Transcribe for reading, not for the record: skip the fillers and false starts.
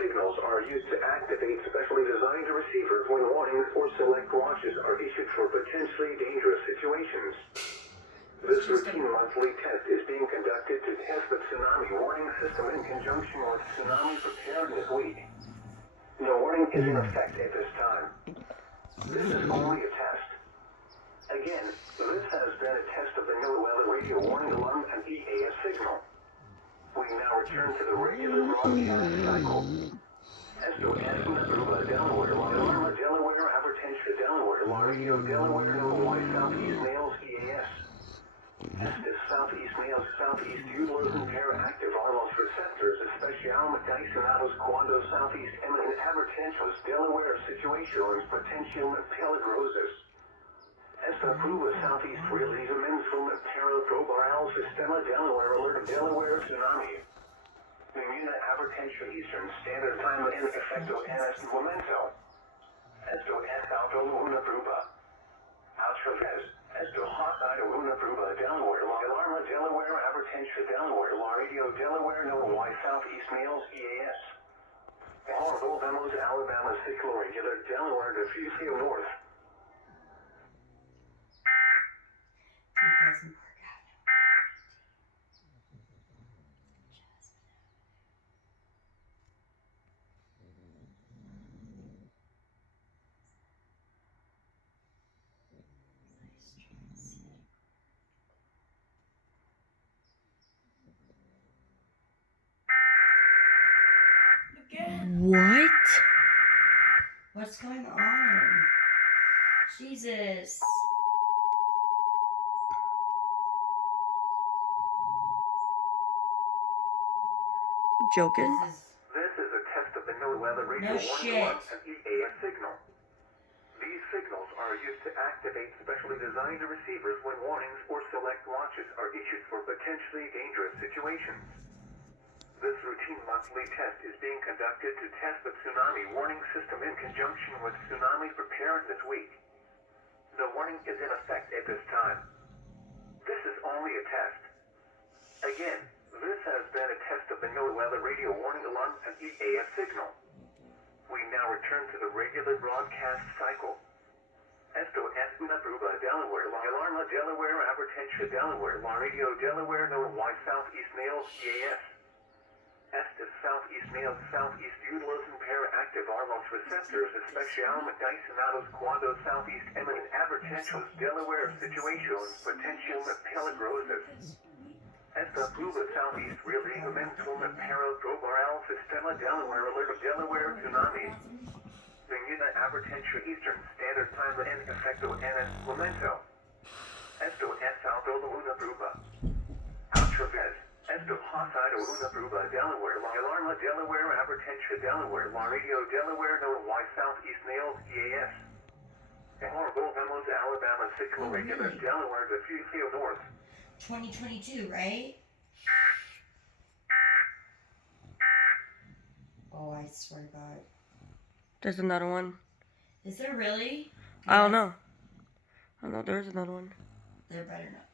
signals are used to activate specially designed receivers when warnings or select watches are issued for potentially dangerous situations. This routine monthly test is being conducted to test the tsunami warning system in conjunction with Tsunami Preparedness Week. No warning is in effect at this time. This is only a test. Again, this has been a test of the NOAA weather radio warning alarm and EAS signal. We now return to the regular broadcast cycle. Esto es una prueba Delaware, La Alarma Delaware, Abertentia Delaware, La Radio Delaware, Illinois, Southeast Nails, EAS. Estes Southeast Nails, Southeast Utilizan para active armos receptors, especialmente mencionados cuando Southeast eminent Abertentios Delaware situaciones potencialmente peligrosas. Esta prueba Southeast realizamos una para probar al sistema Delaware Alert Delaware Tsunami. Ninguna Abertentia Eastern Standard Time en efecto en este momento. Esto es solo una prueba. Otra vez, esto ha sido una prueba Delaware, La Alarma Delaware, Abertentia Delaware, La Radio Delaware, Illinois, Southeast Nails, EAS. Ahora volvemos a Alabama Ciclo Regular Delaware de Fusio North. What? What's going on? Jesus. Joking? This is a test of the NOAA weather radio No warning shit. alarm and EAS signal. These signals are used to activate specially designed receivers when warnings or select watches are issued for potentially dangerous situations. This routine monthly test is being conducted to test the tsunami warning system in conjunction with Tsunami Preparedness Week. No warning is in effect at this time. This is only a test. Again, this has been a test of the NOAA weather radio warning alarm and EAS signal. We now return to the regular broadcast cycle. Esto es una prueba Delaware, La Alarma Delaware, Abertentia Delaware, La Radio Delaware, Illinois, Southeast Nails, EAS. Estes Southeast Nails, Southeast Utilizan para active armos receptors, especialmente mencionados cuando Southeast eminent Abertentios Delaware situaciones potencialmente peligrosas. Esta prueba Southeast realizamos una para probar al sistema Delaware Alert Delaware Tsunami. Ninguna Abertentia Eastern Standard Time en efecto en este momento. Esto es solo una prueba. Otra vez, esto ha sido una prueba Delaware, La Alarma Delaware, Abertentia Delaware, La Radio Delaware, Illinois, Southeast Nails, EAS. Ahora volvemos a Alabama Ciclo Regular Delaware de Fusio North. 2022, right? Oh, I swear to God. There's another one. Is there really? I don't know. There's another one. There better not.